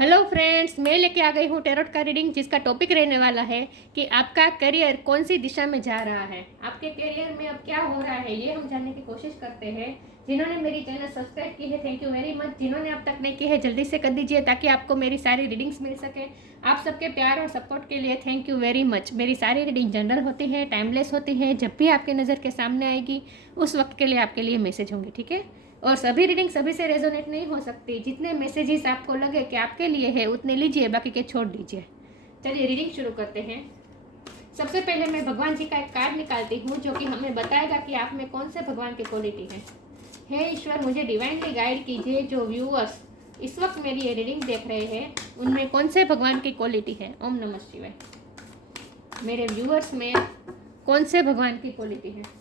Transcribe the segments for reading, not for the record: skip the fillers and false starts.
Hello friends, मैं लेके आ गई हूँ टैरोट का रीडिंग, जिसका टॉपिक रहने वाला है कि आपका करियर कौन सी दिशा में जा रहा है। आपके करियर में अब क्या हो रहा है, ये हम जानने की कोशिश करते हैं। जिन्होंने मेरी चैनल सब्सक्राइब की है, थैंक यू वेरी मच। जिन्होंने अब तक नहीं की है, जल्दी से कर दीजिए ताकि आपको मेरी सारी रीडिंग्स मिल सके। आप सबके प्यार और सपोर्ट के लिए थैंक यू वेरी मच। मेरी सारी रीडिंग जनरल होती है, टाइमलेस होती है। जब भी आपकी नज़र के सामने आएगी उस वक्त के लिए आपके लिए मैसेज होंगे, ठीक है। और सभी रीडिंग सभी से रेजोनेट नहीं हो सकती। जितने मैसेजेस आपको लगे कि आपके लिए है उतने लीजिए, बाकी के छोड़ दीजिए। चलिए रीडिंग शुरू करते हैं। सबसे पहले मैं भगवान जी का एक कार्ड निकालती हूँ जो कि हमें बताएगा कि आप में कौन से भगवान की क्वालिटी है। हे ईश्वर, मुझे डिवाइनली गाइड कीजिए। जो व्यूअर्स इस वक्त मेरी ये रीडिंग देख रहे हैं उनमें कौन से भगवान की क्वालिटी है। ओम नमः शिवाय। मेरे व्यूअर्स में कौन से भगवान की क्वालिटी है।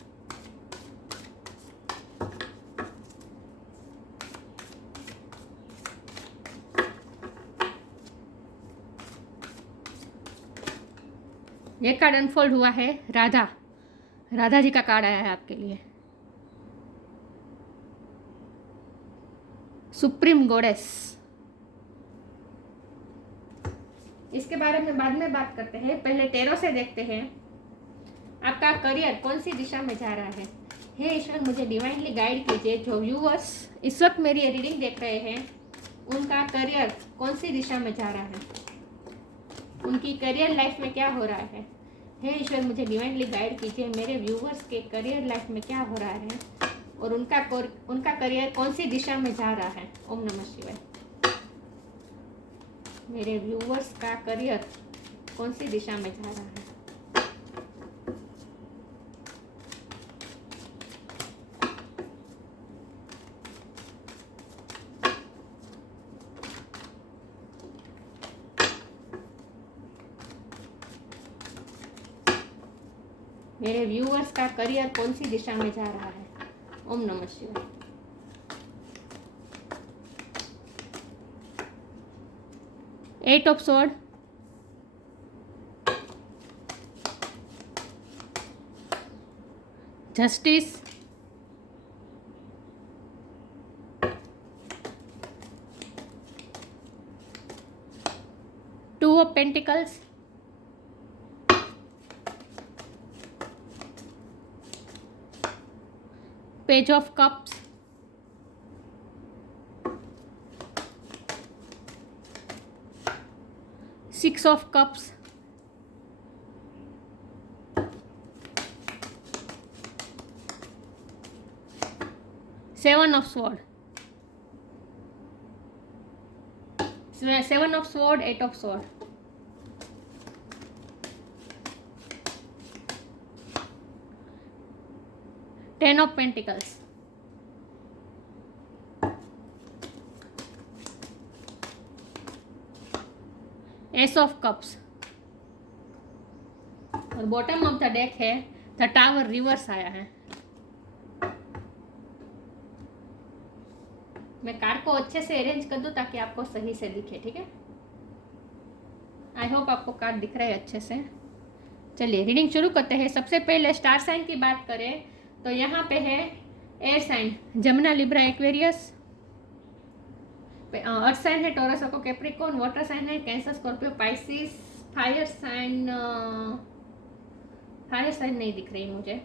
ये कार्ड अनफोल्ड हुआ है। राधा जी का कार्ड आया है आपके लिए। Supreme goddess. इसके बारे में बाद में बात करते हैं, पहले टैरो से देखते हैं आपका करियर कौन सी दिशा में जा रहा है। हे ईश्वर, मुझे डिवाइनली गाइड कीजिए। जो व्यूअर्स इस वक्त मेरी ये रीडिंग देख रहे हैं उनका करियर कौन सी दिशा में जा रहा है, उनकी करियर लाइफ में क्या हो रहा है। हे ईश्वर, मुझे डिवाइनली गाइड कीजिए। मेरे व्यूअर्स के करियर लाइफ में क्या हो रहा है और उनका करियर कौन सी दिशा में जा रहा है। ओम नमः शिवाय। मेरे व्यूअर्स का करियर कौन सी दिशा में जा रहा है। मेरे व्यूअर्स का करियर कौन सी दिशा में जा रहा है। ओम नमः शिवाय। Eight of sword, justice, two of pentacles, page of cups, six of cups, seven of sword, seven of sword, eight of sword, ten of pentacles, ace of cups और बॉटम ऑफ द डेक है the tower reverse आया है। मैं card को अच्छे से arrange कर दूं ताकि आपको सही से दिखे, ठीक है। आई होप आपको कार्ड दिख रहा है अच्छे से। चलिए रीडिंग शुरू करते हैं। सबसे पहले स्टार साइन की बात करें तो यहाँ पे है air sign Gemini, Libra, Aquarius. Earth sign है टॉरस, अको, कैप्रिकॉर्न। वाटर साइन है Cancer, Scorpio, Pisces. Fire sign नहीं दिख रही मुझे।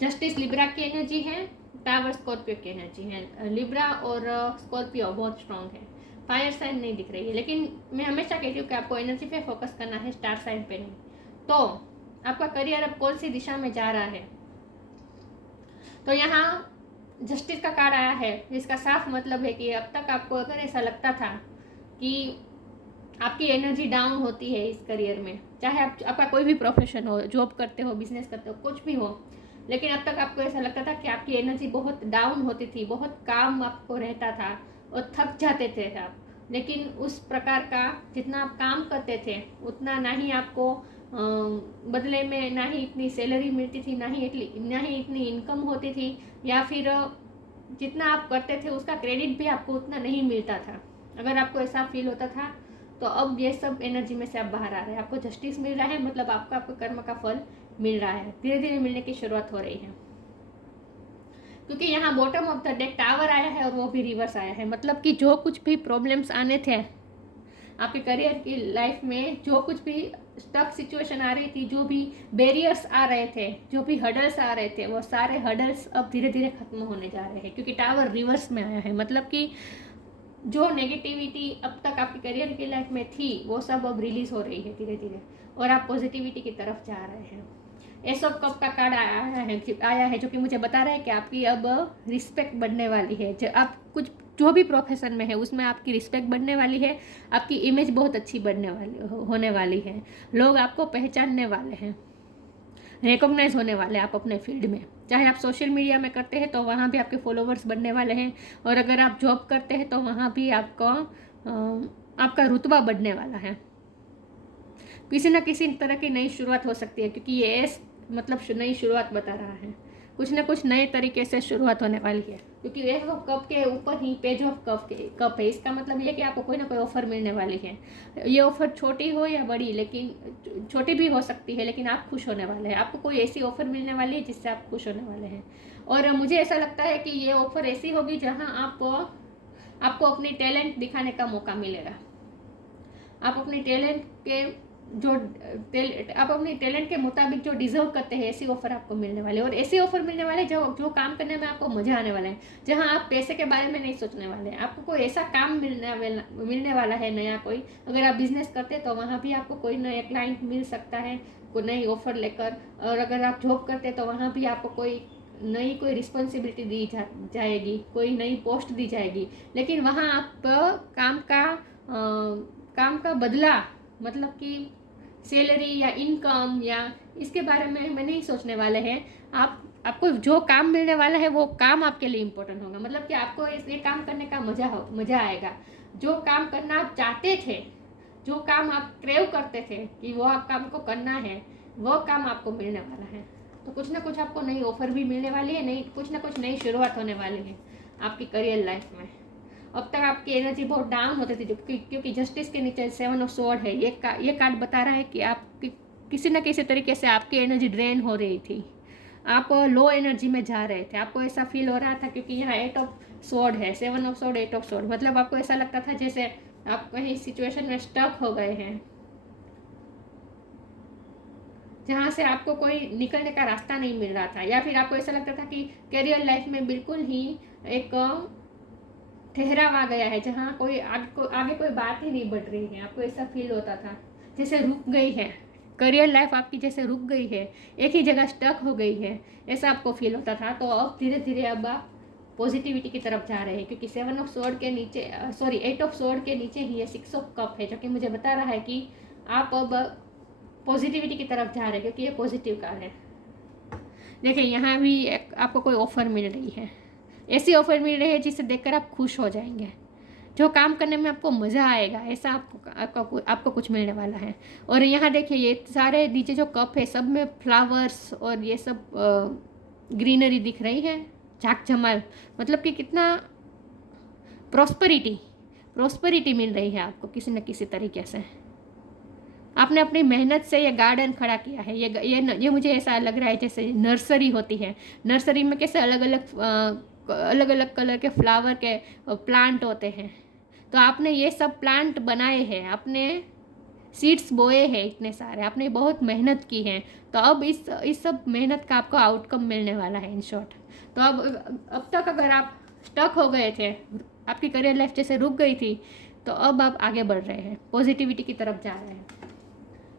जस्टिस लिब्रा की एनर्जी है, टावर स्कॉर्पियो की एनर्जी है। लिब्रा और स्कॉर्पियो बहुत स्ट्रांग है। फायर साइन नहीं दिख रही है, लेकिन मैं हमेशा कहती हूँ कि आपको एनर्जी पे फोकस करना है, स्टार साइन पे नहीं। तो आपका करियर अब कौन सी दिशा में जा रहा है, तो यहाँ जस्टिस का कार्ड आया है, जिसका साफ मतलब है कि अब तक आपको अगर ऐसा लगता था कि आपकी एनर्जी डाउन होती है इस करियर में, चाहे आपका कोई भी प्रोफेशन हो, जॉब करते हो, बिजनेस करते हो, कुछ भी हो, लेकिन अब तक आपको ऐसा लगता था कि आपकी एनर्जी बहुत डाउन होती थी, बहुत काम आपको रहता था और थक जाते थे आप। लेकिन उस प्रकार का जितना आप काम करते थे उतना ना ही आपको बदले में ना ही इतनी सैलरी मिलती थी, ना ही इतनी इनकम होती थी, या फिर जितना आप करते थे उसका क्रेडिट भी आपको उतना नहीं मिलता था। अगर आपको ऐसा फील होता था तो अब ये सब एनर्जी में से आप बाहर आ रहे हैं। आपको जस्टिस मिल रहा है, मतलब आपको कर्म का फल मिल रहा है, धीरे धीरे मिलने की शुरुआत हो रही है। क्योंकि यहाँ bottom of the deck tower आया है और वो भी रिवर्स आया है, मतलब कि जो कुछ भी प्रॉब्लम्स आने थे आपके करियर की लाइफ में, जो कुछ भी स्टक सिचुएशन आ रही थी, जो भी बैरियर्स आ रहे थे, जो भी हडल्स आ रहे थे, वो सारे हडल्स अब धीरे धीरे खत्म होने जा रहे हैं, क्योंकि टावर रिवर्स में आया है। मतलब कि जो नेगेटिविटी अब तक आपकी करियर की लाइफ में थी वो सब अब रिलीज हो रही है धीरे धीरे, और आप पॉजिटिविटी की तरफ जा रहे हैं। एस ऑफ कप का कार्ड आया है जो कि मुझे बता रहा है कि आपकी अब रिस्पेक्ट बढ़ने वाली है। जो आप कुछ जो भी प्रोफेशन में है उसमें आपकी रिस्पेक्ट बढ़ने वाली है, आपकी इमेज बहुत अच्छी बढ़ने वाली होने वाली है, लोग आपको पहचानने वाले हैं, रिकॉग्नाइज होने वाले हैं आप अपने फील्ड में। चाहे आप सोशल मीडिया में करते हैं तो वहाँ भी आपके फॉलोवर्स बढ़ने वाले हैं, और अगर आप जॉब करते हैं तो वहाँ भी आपका रुतबा बढ़ने वाला है। किसी न किसी तरह की नई शुरुआत हो सकती है, क्योंकि ये मतलब नई शुरुआत बता रहा है, कुछ न कुछ नए तरीके से शुरुआत होने वाली है। क्योंकि एस ऑफ कप के ऊपर ही पेज ऑफ कप है, इसका मतलब ये कि आपको कोई ना कोई ऑफर मिलने वाली है। ये ऑफर छोटी हो या बड़ी, लेकिन छोटी भी हो सकती है, लेकिन आप खुश होने वाले हैं। आपको कोई ऐसी ऑफर मिलने वाली है जिससे आप खुश होने वाले हैं। और मुझे ऐसा लगता है कि ये ऑफर ऐसी होगी जहाँ आपको अपनी टैलेंट दिखाने का मौका मिलेगा। आप अपनी टैलेंट के आप अपनी टैलेंट के मुताबिक जो डिजर्व करते हैं, ऐसी ऑफर आपको मिलने वाले, और ऐसी ऑफर मिलने वाले जो काम करने में आपको मजा आने वाला है, जहां आप पैसे के बारे में नहीं सोचने वाले हैं। आपको कोई ऐसा काम मिलने वाला है नया कोई, अगर आप बिजनेस करते हैं तो वहाँ भी आपको कोई नया क्लाइंट मिल सकता है कोई नई ऑफर लेकर, और अगर आप जॉब करते हैं तो वहाँ भी आपको कोई रिस्पॉन्सिबिलिटी दी जाएगी, कोई नई पोस्ट दी जाएगी, लेकिन वहाँ आप काम का बदला, मतलब कि सैलरी या इनकम या इसके बारे में नहीं सोचने वाले हैं। आपको जो काम मिलने वाला है वो काम आपके लिए इम्पोर्टेंट होगा। मतलब कि आपको ये काम करने का मज़ा आएगा। जो काम करना आप चाहते थे, जो काम आप क्रेव करते थे कि वो आप काम को करना है, वो काम आपको मिलने वाला है। तो कुछ ना कुछ आपको नई ऑफर भी मिलने वाली है, कुछ ना कुछ नई शुरुआत होने वाली है आपकी करियर लाइफ में। अब तक आपकी एनर्जी बहुत डाउन होती थी, क्योंकि जस्टिस के नीचे 7 ऑफ स्वॉर्ड है। ये कार्ड बता रहा है कि आपकी किसी न किसी तरीके से आपकी एनर्जी ड्रेन हो रही थी, आप लो एनर्जी में जा रहे थे, आपको ऐसा फील हो रहा था। क्योंकि यहाँ 8 ऑफ स्वॉर्ड है, 7 ऑफ स्वॉर्ड, 8 ऑफ स्वॉर्ड, मतलब आपको ऐसा लगता था जैसे आप कहीं सिचुएशन में स्टक हो गए हैं, जहाँ से आपको कोई निकलने का रास्ता नहीं मिल रहा था, या फिर आपको ऐसा लगता था कि करियर लाइफ में बिल्कुल ही एक ठहराव आ गया है, जहाँ आगे कोई बात ही नहीं बढ़ रही है। आपको ऐसा फील होता था जैसे रुक गई है करियर लाइफ आपकी, जैसे रुक गई है, एक ही जगह स्टक हो गई है, ऐसा आपको फील होता था। तो अब धीरे धीरे अब आप पॉजिटिविटी की तरफ जा रहे हैं, क्योंकि 7 ऑफ स्वॉर्ड के नीचे 8 ऑफ स्वॉर्ड के नीचे ही ये 6 ऑफ कप है, जो कि मुझे बता रहा है कि आप अब पॉजिटिविटी की तरफ जा रहे हैं, क्योंकि ये पॉजिटिव कार्ड है। देखिए यहाँ भी आपको कोई ऑफर मिल रही है, ऐसी ऑफर मिल रही है जिसे देखकर आप खुश हो जाएंगे, जो काम करने में आपको मज़ा आएगा, ऐसा आपको कुछ मिलने वाला है। और यहाँ देखिए ये सारे नीचे जो कप है सब में फ्लावर्स और ये सब ग्रीनरी दिख रही है, झाक झमाल, मतलब कि कितना प्रॉस्पेरिटी मिल रही है आपको किसी न किसी तरीके से। आपने अपनी मेहनत से ये गार्डन खड़ा किया है। ये मुझे ऐसा लग रहा है जैसे नर्सरी होती है, नर्सरी में कैसे अलग अलग कलर के फ्लावर के प्लांट होते हैं, तो आपने ये सब प्लांट बनाए हैं, आपने सीड्स बोए हैं इतने सारे, आपने बहुत मेहनत की है। तो अब इस सब मेहनत का आपको आउटकम मिलने वाला है इन शॉर्ट। तो अब तक अगर आप स्टक हो गए थे, आपकी करियर लाइफ जैसे रुक गई थी, तो अब आप आगे बढ़ रहे हैं, पॉजिटिविटी की तरफ जा रहे हैं।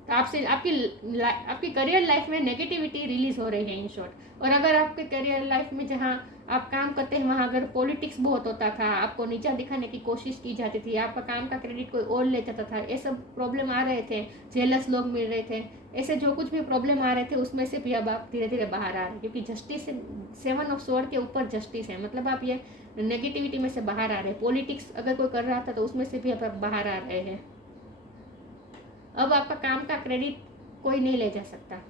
तो आपकी करियर लाइफ में नेगेटिविटी रिलीज हो रही है इन शॉर्ट। और अगर आपके करियर लाइफ में जहाँ आप काम करते हैं वहाँ अगर पॉलिटिक्स बहुत होता था, आपको नीचा दिखाने की कोशिश की जाती थी, आपका काम का क्रेडिट कोई और ले जाता था, ये सब प्रॉब्लम आ रहे थे, जेलस लोग मिल रहे थे, ऐसे जो कुछ भी प्रॉब्लम आ रहे थे उसमें से भी अब आप धीरे धीरे बाहर आ रहे हैं, क्योंकि जस्टिस 7 ऑफ स्वॉर्ड के ऊपर जस्टिस है, मतलब आप ये नेगेटिविटी में से बाहर आ रहे हैं। पॉलिटिक्स अगर कोई कर रहा था तो उसमें से भी अब आप बाहर आ रहे हैं। अब आपका काम का क्रेडिट कोई नहीं ले जा सकता,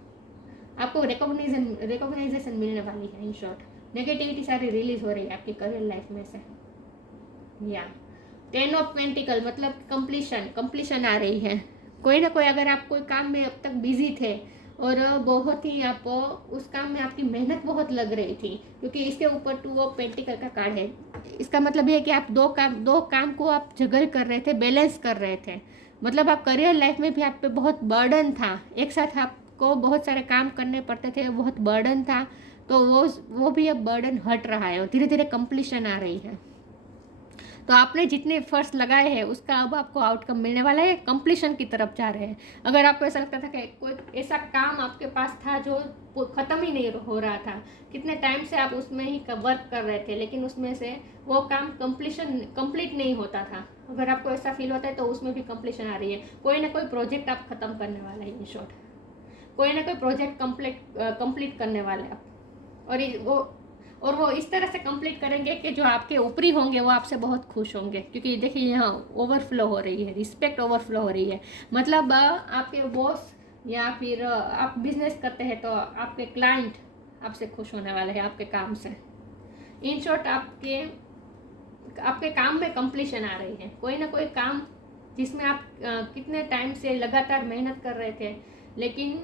आपको रिकॉग्नाइजेशन मिलने वाली है इन शॉर्ट। नेगेटिविटी सारी रिलीज हो रही है आपकी करियर लाइफ में से। या 10 ऑफ पेंटिकल, मतलब कंप्लीशन आ रही है। कोई ना कोई, अगर आप कोई काम में अब तक बिजी थे और बहुत ही आप उस काम में आपकी मेहनत बहुत लग रही थी, क्योंकि इसके ऊपर 2 ऑफ पेंटिकल का कार्ड है। इसका मतलब ये है कि आप दो काम को आप जगल कर रहे थे, बैलेंस कर रहे थे। मतलब आप करियर लाइफ में भी आप पे बहुत बर्डन था, एक साथ आपको बहुत सारे काम करने पड़ते थे, बहुत बर्डन था। तो वो भी अब बर्डन हट रहा है और धीरे धीरे कंप्लीशन आ रही है। तो आपने जितने एफर्ट्स लगाए हैं उसका अब आपको आउटकम मिलने वाला है, कंप्लीशन की तरफ जा रहे हैं। अगर आपको ऐसा लगता था कि कोई ऐसा काम आपके पास था जो ख़त्म ही नहीं हो रहा था, कितने टाइम से आप उसमें ही वर्क कर रहे थे, लेकिन उसमें से वो काम कंप्लीट नहीं होता था, अगर आपको ऐसा फील होता है तो उसमें भी कंप्लीशन आ रही है। कोई ना कोई प्रोजेक्ट आप ख़त्म करने वाला है, इन शॉर्ट कोई ना कोई प्रोजेक्ट कंप्लीट करने वाले आप। और वो इस तरह से कंप्लीट करेंगे कि जो आपके ऊपरी होंगे वो आपसे बहुत खुश होंगे, क्योंकि देखिए यहाँ ओवरफ्लो हो रही है, रिस्पेक्ट ओवरफ्लो हो रही है। मतलब आपके बॉस या फिर आप बिजनेस करते हैं तो आपके क्लाइंट आपसे खुश होने वाले हैं आपके काम से। इन शॉर्ट आपके काम में कंप्लीशन आ रही है। कोई ना कोई काम जिसमें आप कितने टाइम से लगातार मेहनत कर रहे थे, लेकिन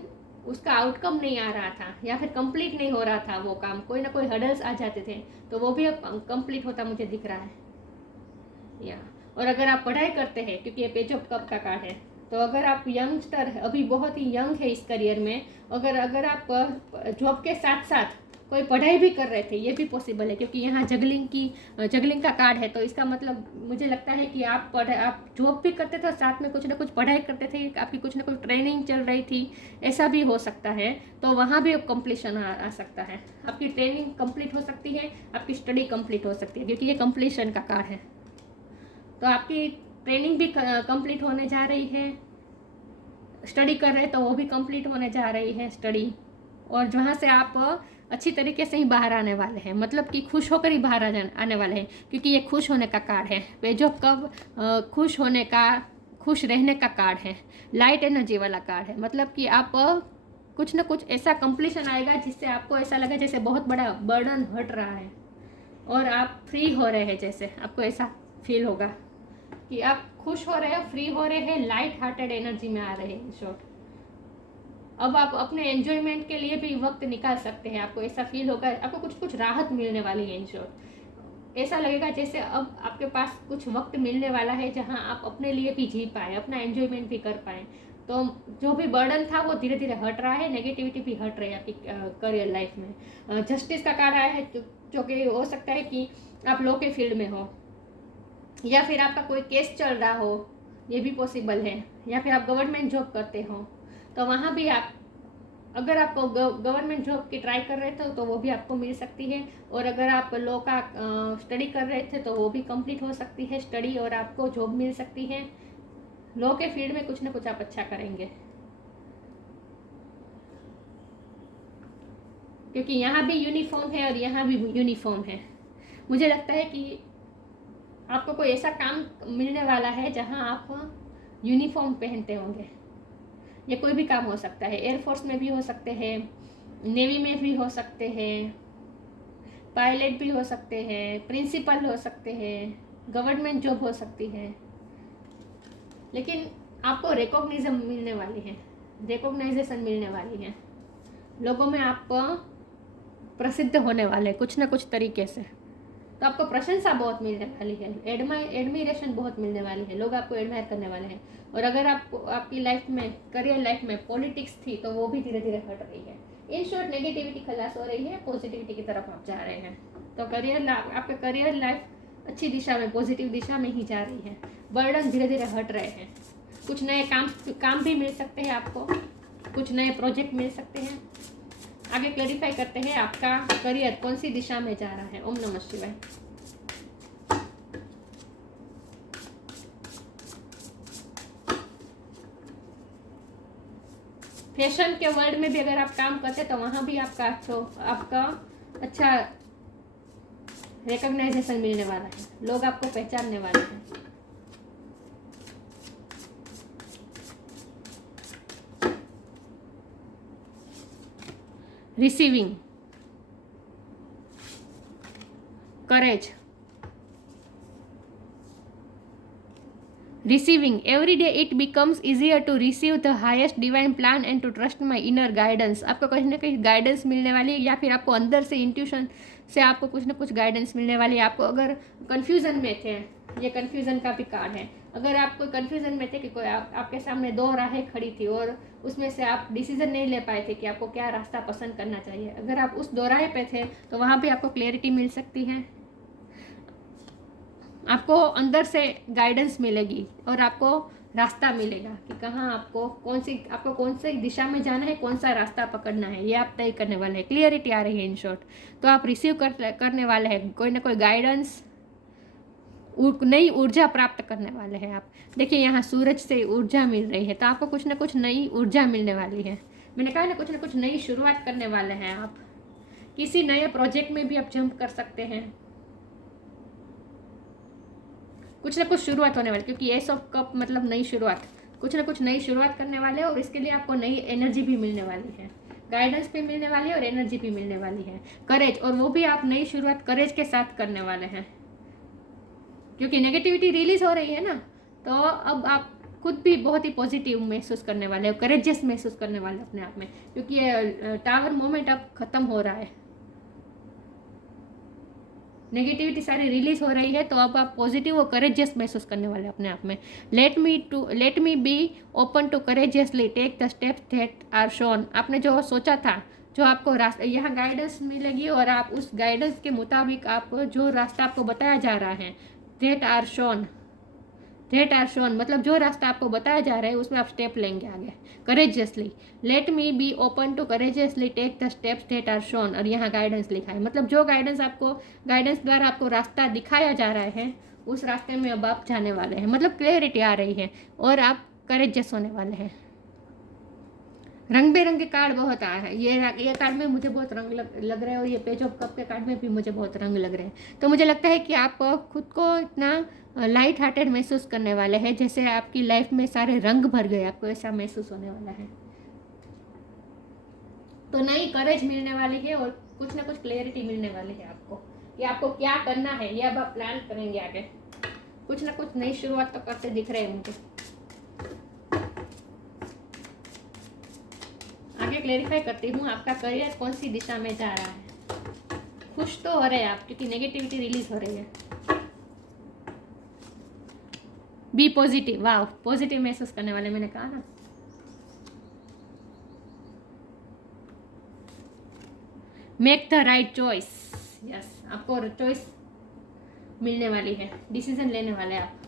उसका आउटकम नहीं आ रहा था या फिर कंप्लीट नहीं हो रहा था वो काम, कोई ना कोई हर्डल्स आ जाते थे, तो वो भी अब कंप्लीट होता मुझे दिख रहा है। या और अगर आप पढ़ाई करते हैं, क्योंकि ये पेज ऑफ कप का कार्ड है, तो अगर आप यंगस्टर अभी बहुत ही यंग है इस करियर में, अगर आप जॉब के साथ साथ कोई पढ़ाई भी कर रहे थे, ये भी पॉसिबल है, क्योंकि यहाँ जगलिंग का कार्ड है। तो इसका मतलब मुझे लगता है कि आप जॉब भी करते थे और साथ में कुछ ना कुछ पढ़ाई करते थे, आपकी कुछ ना कुछ ट्रेनिंग चल रही थी, ऐसा भी हो सकता है। तो वहाँ भी कंप्लीशन आ सकता है, आपकी ट्रेनिंग कंप्लीट हो सकती है, आपकी स्टडी कंप्लीट हो सकती है, क्योंकि ये कंप्लीशन का कार्ड है। तो आपकी ट्रेनिंग भी कंप्लीट होने जा रही है, स्टडी कर रहे हैं तो वो भी कंप्लीट होने जा रही है स्टडी, और जहाँ से आप अच्छी तरीके से ही बाहर आने वाले हैं, मतलब कि खुश होकर ही बाहर आने वाले हैं, क्योंकि ये खुश होने का कार्ड है। पेज ऑफ कप खुश होने का, खुश रहने का कार्ड है, लाइट एनर्जी वाला कार्ड है। मतलब कि आप कुछ ना कुछ ऐसा कंप्लीशन आएगा जिससे आपको ऐसा लगे जैसे बहुत बड़ा बर्डन हट रहा है और आप फ्री हो रहे हैं, जैसे आपको ऐसा फील होगा कि आप खुश हो रहे हो, फ्री हो रहे हैं, लाइट हार्टेड एनर्जी में आ रहे हैं। इन शॉर्ट अब आप अपने एंजॉयमेंट के लिए भी वक्त निकाल सकते हैं, आपको ऐसा फील होगा, आपको कुछ कुछ राहत मिलने वाली है। इन शॉर्ट ऐसा लगेगा जैसे अब आपके पास कुछ वक्त मिलने वाला है जहां आप अपने लिए भी जी पाए, अपना एंजॉयमेंट भी कर पाए। तो जो भी बर्डन था वो धीरे धीरे हट रहा है, नेगेटिविटी भी हट रही है आपकी करियर लाइफ में। जस्टिस का कार्ड आया है, जो कि हो सकता है कि आप लॉ के फील्ड में हो, या फिर आपका कोई केस चल रहा हो, ये भी पॉसिबल है, या फिर आप गवर्नमेंट जॉब करते हो, तो वहाँ भी आप, अगर आपको गवर्नमेंट जॉब की ट्राई कर रहे थे तो वो भी आपको मिल सकती है, और अगर आप लॉ का स्टडी कर रहे थे तो वो भी कंप्लीट हो सकती है स्टडी, और आपको जॉब मिल सकती है। लॉ के फील्ड में कुछ ना कुछ आप अच्छा करेंगे, क्योंकि यहाँ भी यूनिफॉर्म है और यहाँ भी यूनिफॉर्म है। मुझे लगता है कि आपको कोई ऐसा काम मिलने वाला है जहाँ आप यूनिफॉर्म पहनते होंगे। ये कोई भी काम हो सकता है, एयरफोर्स में भी हो सकते हैं, नेवी में भी हो सकते हैं, पायलट भी हो सकते हैं, प्रिंसिपल हो सकते हैं, गवर्नमेंट जॉब हो सकती है, लेकिन आपको रिकॉग्निशन मिलने वाली है, रिकॉग्नाइजेशन मिलने वाली है, लोगों में आप प्रसिद्ध होने वाले कुछ ना कुछ तरीके से। तो आपको प्रशंसा बहुत मिलने वाली है, एडमिरेशन बहुत मिलने वाली है, लोग आपको एडमायर करने वाले हैं। और अगर आपकी लाइफ में, करियर लाइफ में पॉलिटिक्स थी तो वो भी धीरे धीरे हट रही है। इन शॉर्ट नेगेटिविटी खलास हो रही है, पॉजिटिविटी की तरफ आप जा रहे हैं। तो आपका करियर लाइफ अच्छी दिशा में, पॉजिटिव दिशा में ही जा रही है, बर्डन धीरे धीरे हट रहे हैं, कुछ नए काम भी मिल सकते हैं आपको, कुछ नए प्रोजेक्ट मिल सकते हैं। आगे क्लैरिफाई करते हैं आपका करियर कौन सी दिशा में जा रहा है। ओम नमः शिवाय। फैशन के वर्ल्ड में भी अगर आप काम करते हैं तो वहाँ भी आपका अच्छा रिकॉग्नाइजेशन मिलने वाला है, लोग आपको पहचानने वाले हैं। Receiving, courage, receiving every day it becomes easier to receive the highest divine plan and to trust my inner guidance. आपको कहीं ना कहीं गाइडेंस मिलने वाली है, या फिर आपको अंदर से इंट्यूशन से आपको कुछ ना कुछ गाइडेंस मिलने वाली है। आपको अगर कन्फ्यूज़न में थे, ये कन्फ्यूज़न का भी कार्ड है, अगर आप कोई कन्फ्यूज़न में थे कि कोई आपके सामने दो राहें खड़ी थी और उसमें से आप डिसीजन नहीं ले पाए थे कि आपको क्या रास्ता पसंद करना चाहिए, अगर आप उस दो राह पे थे तो वहाँ भी आपको क्लैरिटी मिल सकती है। आपको अंदर से गाइडेंस मिलेगी और आपको रास्ता मिलेगा कि कहाँ आपको कौन सी दिशा में जाना है, कौन सा रास्ता पकड़ना है, ये आप तय करने वाले हैं। क्लियरिटी आ रही है इन शॉर्ट। तो आप रिसीव करने वाले हैं कोई ना कोई गाइडेंस, नई ऊर्जा प्राप्त करने वाले हैं आप। देखिए यहाँ सूरज से ऊर्जा मिल रही है, तो आपको कुछ ना कुछ नई ऊर्जा मिलने वाली है। मैंने कहा ना कुछ नई शुरुआत करने वाले हैं आप। किसी नए प्रोजेक्ट में भी आप जंप कर सकते हैं। कुछ ना कुछ शुरुआत होने वाली, क्योंकि एस ऑफ कप मतलब नई शुरुआत, कुछ ना कुछ नई शुरुआत करने वाले हैं और इसके लिए आपको नई एनर्जी भी मिलने वाली है, गाइडेंस भी मिलने वाली है और एनर्जी भी मिलने वाली है। करेज, और वो भी आप नई शुरुआत करेज के साथ करने वाले हैं, क्योंकि नेगेटिविटी रिलीज हो रही है ना, तो अब आप खुद भी बहुत ही पॉजिटिव महसूस करने वाले हो, करेजियस महसूस करने वाले अपने आप में, क्योंकि ये टावर मोमेंट अब खत्म हो रहा है, नेगेटिविटी सारी रिलीज हो रही है, तो अब आप पॉजिटिव और करेजियस महसूस करने वाले अपने आप में। Let me be open to courageously take the steps that are shown. आपने जो सोचा था, जो आपको रास्ता, यहाँ गाइडेंस मिलेगी और आप उस गाइडेंस के मुताबिक आप जो रास्ता आपको बताया जा रहा है, दैट आर शोन मतलब जो रास्ता आपको बताया जा रहा है उसमें आप स्टेप लेंगे आगे courageously. Let me be open to courageously take the steps that are shown, और यहाँ गाइडेंस लिखा है, मतलब जो गाइडेंस द्वारा आपको रास्ता दिखाया जा रहा है उस रास्ते में अब आप जाने वाले हैं, मतलब क्लियरिटी आ रही है और आप करेजियस होने वाले हैं। रंग बिरंगे कार्ड बहुत आया है, ये कार्ड में मुझे बहुत रंग लग रहा है और ये पेज ऑफ कप के कार्ड में भी मुझे बहुत रंग लग रहे हैं। तो मुझे लगता है कि आप खुद को इतना लाइट हार्टेड महसूस करने वाले हैं जैसे आपकी लाइफ में सारे रंग भर गए, आपको ऐसा महसूस होने वाला है। तो नई करेज मिलने वाली है और कुछ ना कुछ क्लियरिटी मिलने वाली है आपको कि आपको क्या करना है, ये अब आप प्लान करेंगे आगे। कुछ ना कुछ नई शुरुआत तो करते दिख रहे हैं मुझे। आगे क्लेरिफाई करती हूँ, आपका करियर कौन सी दिशा में जा रहा है। खुश तो हो रहे हैं आप, क्योंकि नेगेटिविटी रिलीज हो रही है। बी पॉजिटिव, वाह, पॉजिटिव महसूस करने वाले, मैंने कहा ना। Make the right choice, yes, आपको चॉइस मिलने वाली है, डिसीजन लेने वाले आप।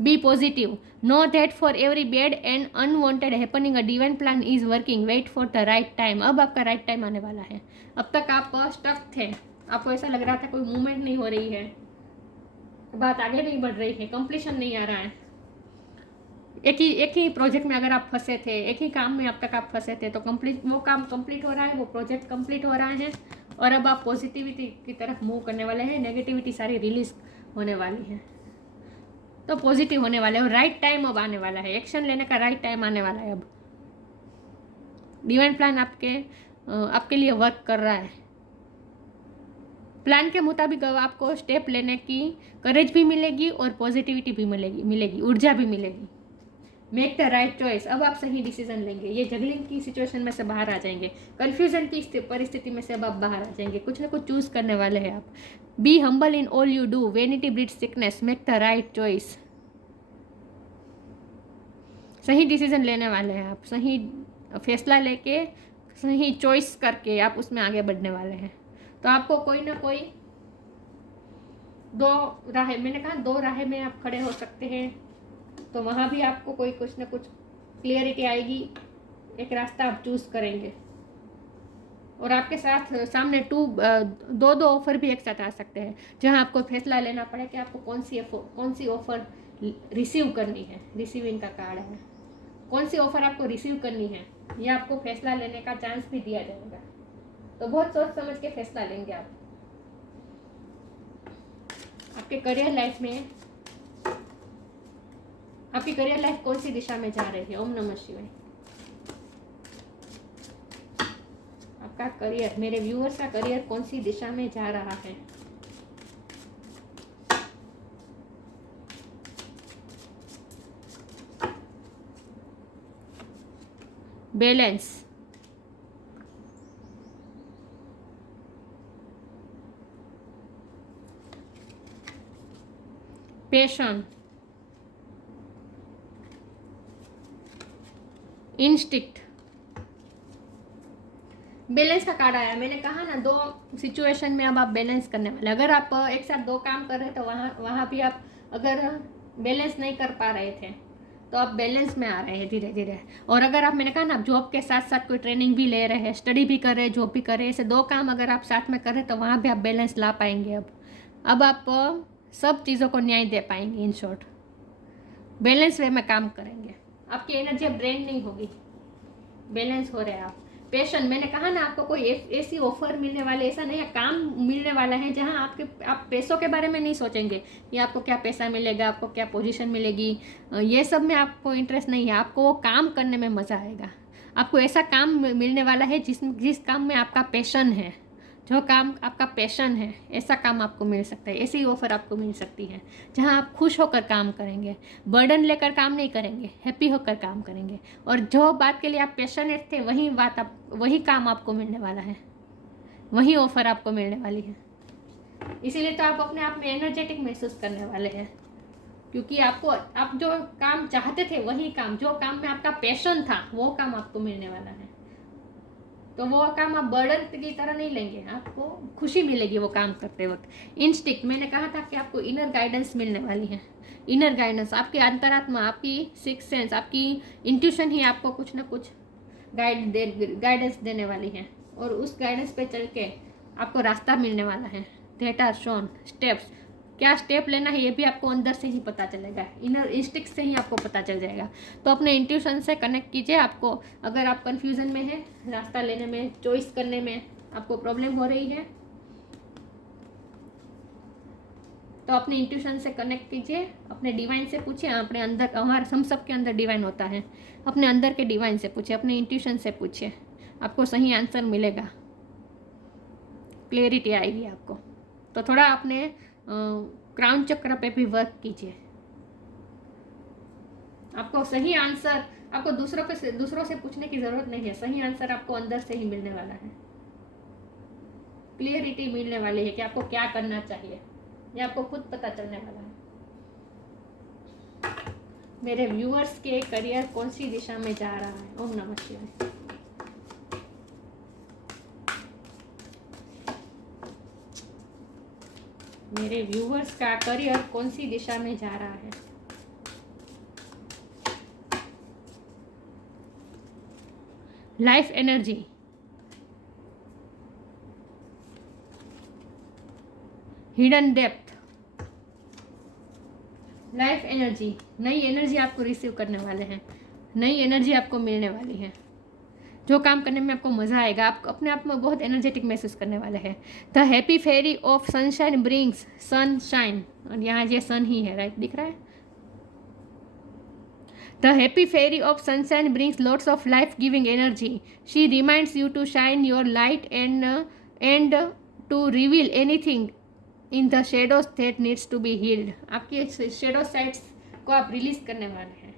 Be positive, know that for every bad and unwanted happening a divine plan is working, wait for the right time. अब आपका राइट टाइम आने वाला है। अब तक आप स्टक थे, आपको ऐसा लग रहा था कोई मूवमेंट नहीं हो रही है, बात आगे नहीं बढ़ रही है, कंप्लीशन नहीं आ रहा है। एक ही प्रोजेक्ट में अगर आप फंसे थे, एक ही काम में अब तक आप फंसे थे, तो वो काम कंप्लीट हो रहा है, वो प्रोजेक्ट कंप्लीट हो रहा है और अब आप पॉजिटिविटी की तरफ मूव करने वाले हैं। नेगेटिविटी सारी रिलीज होने वाली है, तो पॉजिटिव होने वाले हैं और राइट टाइम अब आने वाला है, एक्शन लेने का राइट टाइम आने वाला है। अब डिवाइन प्लान आपके लिए वर्क कर रहा है। प्लान के मुताबिक आपको स्टेप लेने की करेज भी मिलेगी और पॉजिटिविटी भी मिलेगी, ऊर्जा भी मिलेगी। मेक द राइट चॉइस, अब आप सही डिसीजन लेंगे, ये जगलिंग की सिचुएशन में से बाहर आ जाएंगे, कन्फ्यूजन की परिस्थिति में से अब आप बाहर आ जाएंगे, कुछ ना कुछ चूज करने वाले हैं आप। Be humble in all you do, vanity breeds sickness, make the right choice, सही डिसीजन लेने वाले हैं आप, सही फैसला लेके, सही चॉइस करके आप उसमें आगे बढ़ने वाले हैं। तो आपको कोई ना कोई दो राहें, मैंने कहा दो राहें में आप खड़े हो सकते हैं, तो वहाँ भी आपको कोई कुछ ना कुछ क्लियरिटी आएगी, एक रास्ता आप चूज करेंगे और आपके साथ सामने दो ऑफर भी एक साथ आ सकते हैं, जहाँ आपको फैसला लेना पड़े कि आपको कौन सी ऑफर रिसीव करनी है। रिसीविंग का कार्ड है, कौन सी ऑफर आपको रिसीव करनी है, यह आपको फैसला लेने का चांस भी दिया जाएगा। तो बहुत सोच समझ के फैसला लेंगे आप। आपके करियर लाइफ में, आपकी करियर लाइफ कौन सी दिशा में जा रही है। ओम नमः शिवाय। आपका करियर, मेरे व्यूअर्स का करियर कौन सी दिशा में जा रहा है। Balance, passion, instinct. बैलेंस का कार्ड आया। मैंने कहा ना, दो सिचुएशन में अब आप बैलेंस करने वाले। अगर आप एक साथ दो काम कर रहे तो वहाँ भी आप अगर बैलेंस नहीं कर पा रहे थे तो आप बैलेंस में आ रहे हैं धीरे धीरे। और अगर आप, मैंने कहा ना, आप जॉब के साथ साथ कोई ट्रेनिंग भी ले रहे हैं, स्टडी भी कर रहे हैं, जॉब भी कर रहे हैं, ऐसे दो काम अगर आप साथ में कर रहे हैं तो वहाँ भी आप बैलेंस ला पाएंगे। अब आप सब चीज़ों को न्याय दे पाएंगे। इन शॉर्ट बैलेंस वे में काम करेंगे, आपकी एनर्जी अब ड्रेन नहीं होगी, बैलेंस हो रहे हैं आप। पैशन, मैंने कहा ना, आपको कोई ऐसी ऑफर मिलने वाली, ऐसा नहीं है, काम मिलने वाला है जहां आप पैसों के बारे में नहीं सोचेंगे कि आपको क्या पैसा मिलेगा, आपको क्या पोजीशन मिलेगी, ये सब में आपको इंटरेस्ट नहीं है। आपको वो काम करने में मज़ा आएगा। आपको ऐसा काम मिलने वाला है जिस काम में आपका पैशन है, जो काम आपका पैशन है, ऐसा काम आपको मिल सकता है। ऐसी ऑफर आपको मिल सकती है जहां आप खुश होकर काम करेंगे, बर्डन लेकर काम नहीं करेंगे, हैप्पी होकर काम करेंगे। और जो बात के लिए आप पैशनेट थे वही काम आपको मिलने वाला है, वही ऑफर आपको मिलने वाली है। इसीलिए तो आप अपने आप में एनर्जेटिक महसूस करने वाले हैं, क्योंकि आप जो काम चाहते थे वही काम, जो काम में आपका पैशन था वो काम आपको मिलने वाला है। तो वो काम आप बर्डन की तरह नहीं लेंगे, आपको खुशी मिलेगी वो काम करते वक्त। इंस्टिक्ट, मैंने कहा था कि आपको इनर गाइडेंस मिलने वाली है। इनर गाइडेंस, आपकी अंतरात्मा, आपकी सिक्स सेंस, आपकी इंट्यूशन ही आपको कुछ ना कुछ गाइडेंस देने वाली है। और उस गाइडेंस पे चल के आपको रास्ता मिलने वाला है। दैट आर शोन स्टेप्स, क्या स्टेप लेना है ये भी आपको अंदर से ही पता चलेगा, इनर इंस्टिक्ट से ही आपको पता चल जाएगा। तो अपने इंट्यूशन से कनेक्ट कीजिए। आपको अगर आप कंफ्यूजन में हैं, रास्ता लेने में, चॉइस करने में आपको प्रॉब्लम हो रही है, तो अपने इंट्यूशन से कनेक्ट कीजिए, अपने डिवाइन से पूछिए। अपने अंदर, हम सब के अंदर डिवाइन होता है, अपने अंदर के डिवाइन से पूछिए, अपने इंट्यूशन से पूछिए, आपको सही आंसर मिलेगा, क्लियरिटी आएगी आपको। तो थोड़ा अपने क्राउन चक्र पे भी वर्क कीजिए। आपको सही आंसर, आपको दूसरों से पूछने की जरूरत नहीं है, सही आंसर आपको अंदर से ही मिलने वाला है। क्लियरिटी मिलने वाली है कि आपको क्या करना चाहिए, ये आपको खुद पता चलने वाला है। मेरे व्यूअर्स के करियर कौन सी दिशा में जा रहा है? ओम नमः शिवाय। मेरे व्यूअर्स का करियर कौन सी दिशा में जा रहा है? Life energy, hidden depth, life energy, नई एनर्जी आपको रिसीव करने वाले हैं, नई एनर्जी आपको मिलने वाली है, जो काम करने में आपको मज़ा आएगा, आप अपने आप में बहुत एनर्जेटिक महसूस करने वाले हैं। The happy fairy of sunshine brings sunshine, और यहाँ ये सन ही है, राइट, दिख रहा है। The happy fairy of sunshine brings lots of life giving energy. She reminds you to shine your light and to reveal anything in the shadows that needs to be healed. आपकी shadow sides को आप release करने वाले हैं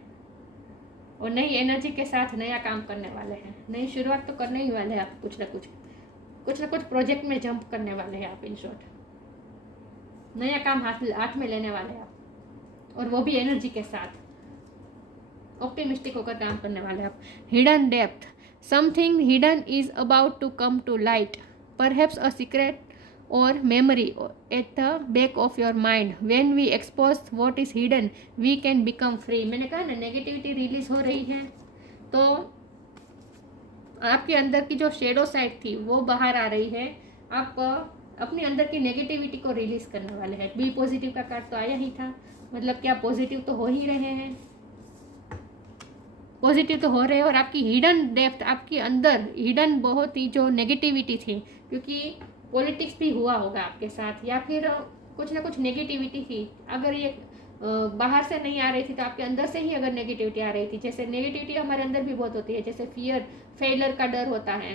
और नई energy के साथ नया काम करने वाले हैं। नई शुरुआत तो करने ही वाले हैं आप, कुछ ना कुछ प्रोजेक्ट में जंप करने वाले हैं आप। इन शॉर्ट नया काम हाथ में लेने वाले हैं आप, और वो भी एनर्जी के साथ ऑप्टिमिस्टिक होकर काम करने वाले हैं आप। Hidden depth, something hidden is about to come to light, perhaps a secret or memory at the back of your mind. When we expose what is hidden, we can become free. मैंने कहा ना, negativity release हो रही है, तो आपके अंदर की जो शेडो साइड थी वो बाहर आ रही है। आप अपने अंदर की नेगेटिविटी को रिलीज करने वाले हैं। बी पॉजिटिव का कार्ड तो आया ही था, मतलब कि आप पॉजिटिव तो हो ही रहे हैं, पॉजिटिव तो हो रहे हैं। और आपकी हिडन डेप्थ, आपके अंदर हिडन बहुत ही जो नेगेटिविटी थी, क्योंकि पॉलिटिक्स भी हुआ होगा आपके साथ, या फिर कुछ ना कुछ नेगेटिविटी थी। अगर ये बाहर से नहीं आ रही थी तो आपके अंदर से ही अगर नेगेटिविटी आ रही थी, जैसे नेगेटिविटी हमारे अंदर भी बहुत होती है, जैसे फेलियर का डर होता है,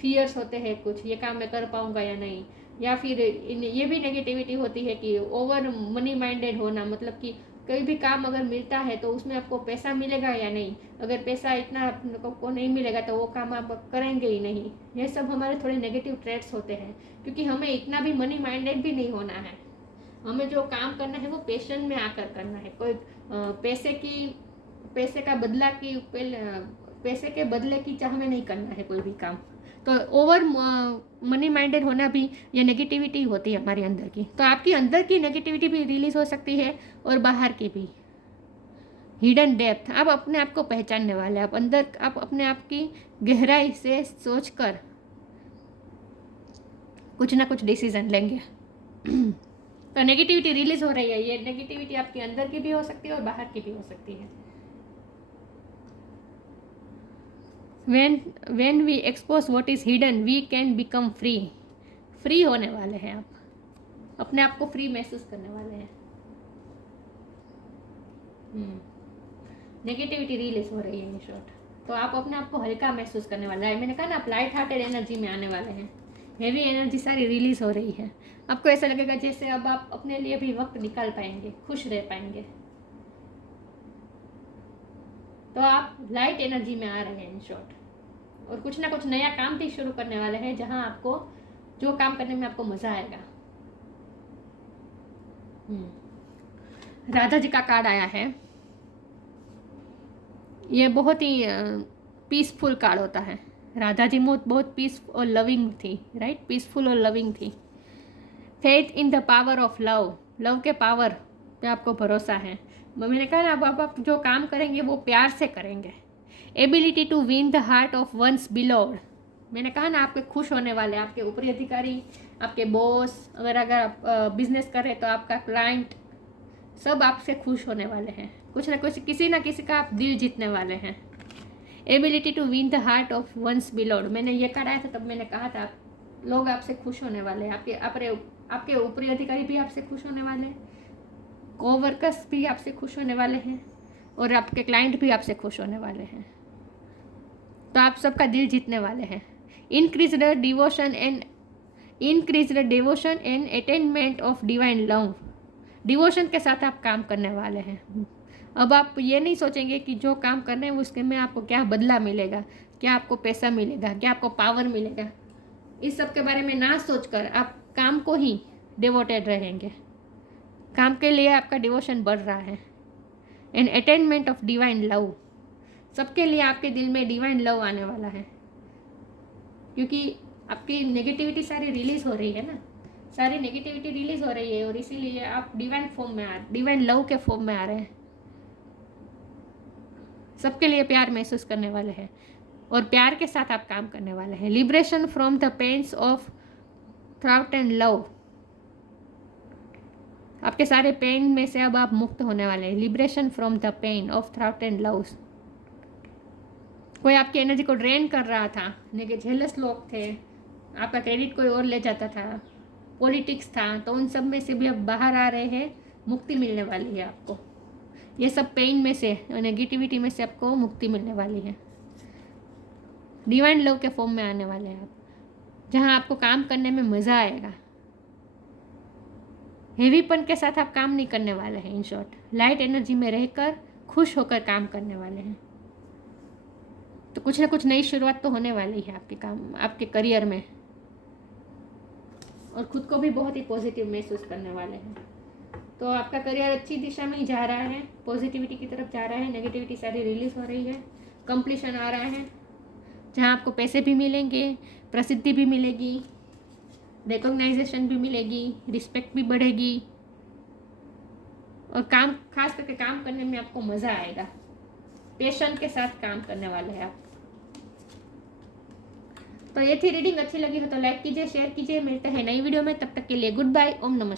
फियर्स होते हैं कुछ, ये काम मैं कर पाऊंगा या नहीं, या फिर ये भी नेगेटिविटी होती है कि ओवर मनी माइंडेड होना, मतलब कि कोई भी काम अगर मिलता है तो उसमें आपको पैसा मिलेगा या नहीं, अगर पैसा इतना आप लोगों को नहीं मिलेगा तो वो काम आप करेंगे ही नहीं। ये सब हमारे थोड़े नेगेटिव ट्रेड्स होते हैं, क्योंकि हमें इतना भी मनी माइंडेड भी नहीं होना है। हमें जो काम करना है वो पैशन में आकर करना है। कोई पैसे का बदला की पैसे के बदले की चाह में नहीं करना है कोई भी काम। तो ओवर मनी माइंडेड होना भी ये नेगेटिविटी होती है हमारे अंदर की। तो आपकी अंदर की नेगेटिविटी भी रिलीज हो सकती है और बाहर की भी। हिडन डेप्थ, आप अपने आप को पहचानने वाले, आप अंदर आप अपने आप की गहराई से सोचकर कुछ ना कुछ डिसीजन लेंगे। तो नेगेटिविटी रिलीज हो रही है, ये नेगेटिविटी आपके अंदर की भी हो सकती है और बाहर की भी हो सकती है। when we expose what is hidden we can become free होने वाले हैं। आप अपने आप को फ्री महसूस करने वाले हैं। नेगेटिविटी रिलीज हो रही है इन शॉर्ट। तो आप अपने आप को हल्का महसूस करने वाले हैं। मैंने कहा ना, आप लाइट हार्टेड एनर्जी में आने वाले हैं। हेवी एनर्जी सारी रिलीज हो रही है। आपको ऐसा लगेगा जैसे अब आप अपने लिए भी वक्त निकाल पाएंगे, खुश रह पाएंगे। तो आप लाइट एनर्जी में आ रहे हैं इन शॉर्ट, और कुछ ना कुछ नया काम भी शुरू करने वाले हैं जहां आपको जो काम करने में आपको मजा आएगा। राधा जी का कार्ड आया है। ये बहुत ही पीसफुल कार्ड होता है। राधा जी बहुत पीसफुल और लविंग थी, राइट, पीसफुल और लविंग थी। Faith in the power of love, love के पावर पे आपको भरोसा है। मैंने कहा ना, अब आप जो काम करेंगे वो प्यार से करेंगे। Ability to win the heart of one's beloved, मैंने कहा ना, आपके खुश होने वाले, आपके ऊपरी अधिकारी, आपके बॉस, अगर आप बिजनेस कर रहे तो आपका क्लाइंट, सब आपसे खुश होने वाले हैं। कुछ ना कुछ, किसी ना किसी का आप दिल जीतने वाले हैं। Ability to win the heart of one's beloved, मैंने ये कराया था तब मैंने कहा था लोग आपसे खुश होने वाले हैं। आपके ऊपरी अधिकारी भी आपसे खुश होने वाले हैं, कोवर्कर्स भी आपसे खुश होने वाले हैं, और आपके क्लाइंट भी आपसे खुश होने वाले हैं। तो आप सबका दिल जीतने वाले हैं। Increase the devotion and attainment of divine love, devotion के साथ आप काम करने वाले हैं। अब आप ये नहीं सोचेंगे कि जो काम कर रहे हैं उसके में आपको क्या बदला मिलेगा, क्या आपको पैसा मिलेगा, क्या आपको पावर मिलेगा। इस सब के बारे में ना सोचकर आप काम को ही डिवोटेड रहेंगे। काम के लिए आपका डिवोशन बढ़ रहा है। An attainment of divine love, सबके लिए आपके दिल में डिवाइन लव आने वाला है, क्योंकि आपकी नेगेटिविटी सारी रिलीज हो रही है ना, सारी नेगेटिविटी रिलीज हो रही है, और इसीलिए आप डिवाइन लव के फॉर्म में आ रहे हैं। सबके लिए प्यार महसूस करने वाले हैं और प्यार के साथ आप काम करने वाले हैं। Liberation from the pains of through and love, आपके सारे पेन में से अब आप मुक्त होने वाले हैं। Liberation from the pain of through and love, कोई आपकी एनर्जी को ड्रेन कर रहा था, जेलस लोग थे, आपका क्रेडिट कोई और ले जाता था, पॉलिटिक्स था, तो उन सब में से भी अब बाहर आ रहे हैं। मुक्ति मिलने वाली है आपको। ये सब पेन में से, नेगेटिविटी में से आपको मुक्ति मिलने वाली है। डिवाइन लव के फॉर्म में आने वाले हैं आप, जहाँ आपको काम करने में मज़ा आएगा। हेवीपन के साथ आप काम नहीं करने वाले हैं। इन शॉर्ट, लाइट एनर्जी में रहकर खुश होकर काम करने वाले हैं। तो कुछ ना कुछ नई शुरुआत तो होने वाली है आपके करियर में, और खुद को भी बहुत ही पॉजिटिव महसूस करने वाले हैं। तो आपका करियर अच्छी दिशा में ही जा रहा है, पॉजिटिविटी की तरफ जा रहा है। नेगेटिविटी सारी रिलीज हो रही है, कंप्लीशन आ रहा है, जहाँ आपको पैसे भी मिलेंगे, प्रसिद्धि भी मिलेगी, रिकॉग्नाइजेशन भी मिलेगी, रिस्पेक्ट भी बढ़ेगी, और काम, खास करके काम करने में आपको मज़ा आएगा। पैशन के साथ काम करने वाले हैं आप। तो ये थी रीडिंग। अच्छी लगी हो तो लाइक कीजिए, शेयर कीजिए। मिलते हैं नई वीडियो में, तब तक के लिए गुड बाय। ओम नमः शिवाय।